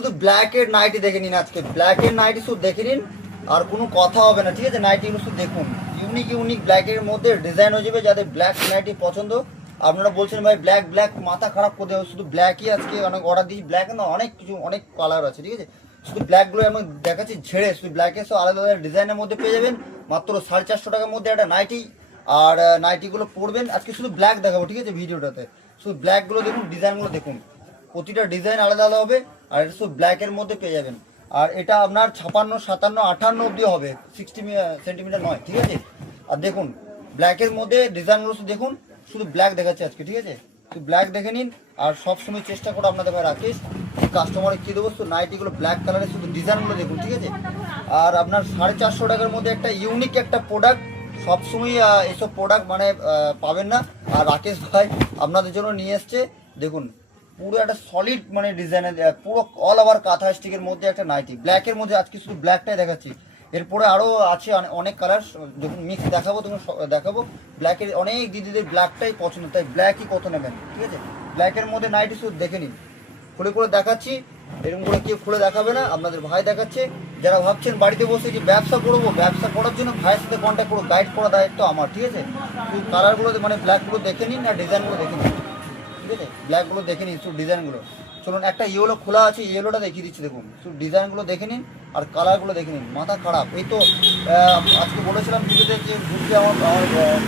শুধু ব্ল্যাকের নাইটি দেখে নিন, আজকে ব্ল্যাকের নাইটি শুধু দেখে নিন, আর কোনো কথা হবে না, ঠিক আছে? নাইটিগুলো শুধু দেখুন, ইউনিক ইউনিক ব্ল্যাকের মধ্যে ডিজাইন হয়ে যাবে। যাদের ব্ল্যাক নাইটি পছন্দ, আপনারা বলছেন ভাই ব্ল্যাক ব্ল্যাক মাথা খারাপ করে দেবো, শুধু ব্ল্যাকই আজকে অনেক অর্ডার দিই। ব্ল্যাক না, অনেক কিছু অনেক কালার আছে, ঠিক আছে? শুধু ব্ল্যাকগুলো আমি দেখাচ্ছি ঝেড়ে, শুধু ব্ল্যাকের সব আলাদা আলাদা ডিজাইনের মধ্যে পেয়ে যাবেন মাত্র 450 টাকার মধ্যে একটা নাইটি। আর নাইটিগুলো পরবেন আজকে, শুধু ব্ল্যাক দেখাবো, ঠিক আছে? ভিডিওটাতে শুধু ব্ল্যাকগুলো দেখুন, ডিজাইনগুলো দেখুন, প্রতিটা ডিজাইন আলাদা আলাদা হবে। আর এটা শুধু ব্ল্যাকের মধ্যে পেয়ে যাবেন। আর এটা আপনার 56, 57, 58 অবধি হবে, 60 সেন্টিমিটার নয়, ঠিক আছে? আর দেখুন ব্ল্যাকের মধ্যে ডিজাইনগুলো শুধু দেখুন, শুধু ব্ল্যাক দেখাচ্ছে আজকে, ঠিক আছে? শুধু ব্ল্যাক দেখে নিন। আর সবসময় চেষ্টা করো আপনাদের ভাই রাকেশ কাস্টমারে কী দেবো, শুধু নাইটিগুলো ব্ল্যাক কালারের, শুধু ডিজাইনগুলো দেখুন, ঠিক আছে? আর আপনার 450 টাকার মধ্যে একটা ইউনিক একটা প্রোডাক্ট, সবসময় এইসব প্রোডাক্ট মানে পাবেন না। আর রাকেশ ভাই আপনাদের জন্য নিয়ে এসছে, দেখুন পুরো একটা সলিড মানে ডিজাইনের, পুরো অল ওভার কাঁথা স্টিকের মধ্যে একটা নাইটি ব্ল্যাকের মধ্যে, আজকে শুধু ব্ল্যাকটাই দেখাচ্ছি। এরপরে আরও আছে অনেক কালার, যখন মিক্স দেখাবো তখন দেখাবো। ব্ল্যাকের অনেক দিদিদের ব্ল্যাকটাই পছন্দ, তাই ব্ল্যাকই কত নেবেন, ঠিক আছে? ব্ল্যাকের মধ্যে নাইটি শুধু দেখে নিন, খুলে করে দেখাচ্ছি, এরকম করে কেউ খুলে দেখাবে না, আপনাদের ভাই দেখাচ্ছে। যারা ভাবছেন বাড়িতে বসে যে ব্যবসা করবো, ব্যবসা করার জন্য ভাইয়ের সাথে কন্ট্যাক্ট করবো, গাইড করা দায়িত্ব আমার, ঠিক আছে? শুধু কালারগুলো মানে ব্ল্যাকগুলো দেখে নিন আর ডিজাইনগুলো দেখে নিন, ঠিক আছে? ব্ল্যাকগুলো দেখে নিন, শুধু ডিজাইনগুলো। চলুন একটা ইয়েলো খোলা আছে, ইয়েলোটা দেখিয়ে দিচ্ছি, দেখুন শুধু ডিজাইনগুলো দেখে নিন আর কালারগুলো দেখে নিন। মাথা খারাপ, এই তো আজকে বলেছিলাম ভিডিওতে যে ঢুকছে আমার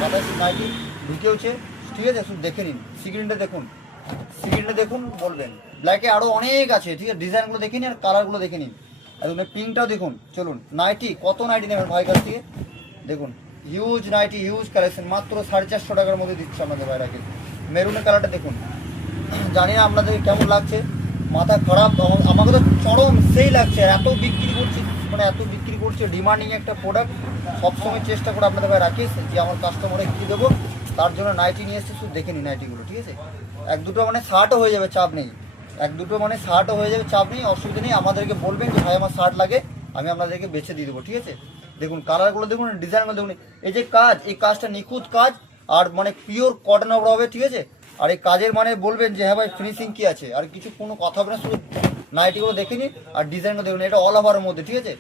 মাথায় নাইটি ঢুকেওছে, ঠিক আছে? শুধু দেখে নিন, স্ক্রিনটা দেখুন, স্ক্রিনটা দেখুন, বলবেন। ব্ল্যাকে আরও অনেক আছে, ঠিক আছে? ডিজাইনগুলো দেখে নিন আর কালারগুলো দেখে নিন। একদম পিঙ্কটাও দেখুন। চলুন নাইটি, কত নাইটি নেবেন ভাই কাছ থেকে? দেখুন হিউজ নাইটি, হিউজ কালেকশন, মাত্র 450 টাকার মধ্যে দিচ্ছে আমাদের ভাইরাকে। মেরুনের কালারটা দেখুন, জানি না আপনাদের কেমন লাগছে, মাথা খারাপ, আমাকে তো চরম সেই লাগছে। আর এত বিক্রি করছি, মানে এত বিক্রি করছে, ডিমান্ডিং একটা প্রোডাক্ট। সবসময় চেষ্টা করে আপনাদের ভাই রাখিস যে আমার কাস্টমারে কী দেবো, তার জন্য নাইটি নিয়ে এসেছি, শুধু দেখে নিই নাইটিগুলো, ঠিক আছে? এক দুটো মানে শার্টও হয়ে যাবে, চাপ নেই। এক দুটো মানে শার্টও হয়ে যাবে, চাপ নেই, অসুবিধা নেই। আমাদেরকে বলবেন যে ভাই আমার শার্ট লাগে, আমি আপনাদেরকে বেছে দিয়ে দেবো, ঠিক আছে? দেখুন কালারগুলো দেখুন, ডিজাইনগুলো দেখুন, এই যে কাজ, এই কাজটা নিখুঁত কাজ, আর মানে পিওর কটন হবে, ঠিক আছে? আর এই কাজের মানে বলবেন যে হ্যাঁ ভাই ফিনিশিং কী আছে, আর কিছু কোনো কথা হবে না, শুধু নাইটিগুলো দেখে নিন আর ডিজাইনগুলো দেখুন। এটা অল ওভারের মধ্যে, ঠিক আছে?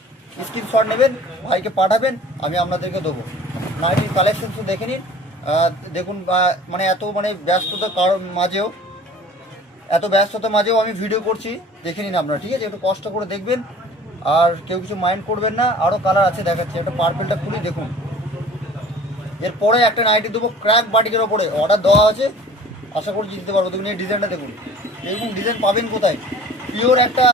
স্ক্রিনশট নেবেন, ভাইকে পাঠাবেন, আমি আপনাদেরকে দেবো। নাইটির কালেকশন শুধু দেখে নিন। দেখুন মানে এত মানে ব্যস্ততার কারণ মাঝেও, এত ব্যস্ততার মাঝেও আমি ভিডিও করছি, দেখে নিন আপনারা, ঠিক আছে? একটু কষ্ট করে দেখবেন আর কেউ কিছু মাইন্ড করবেন না। আরও কালার আছে দেখাচ্ছি, একটা পার্পেলটা খুলি দেখুন। এরপরে একটা নাইটি দেবো ক্র্যাক বাটিকের ওপরে, অর্ডার দেওয়া আছে, আশা করছি দিতে পারবো। দেখুন এই ডিজাইনটা দেখুন, এরকম ডিজাইন পাবেন কোথায়? পিওর একটা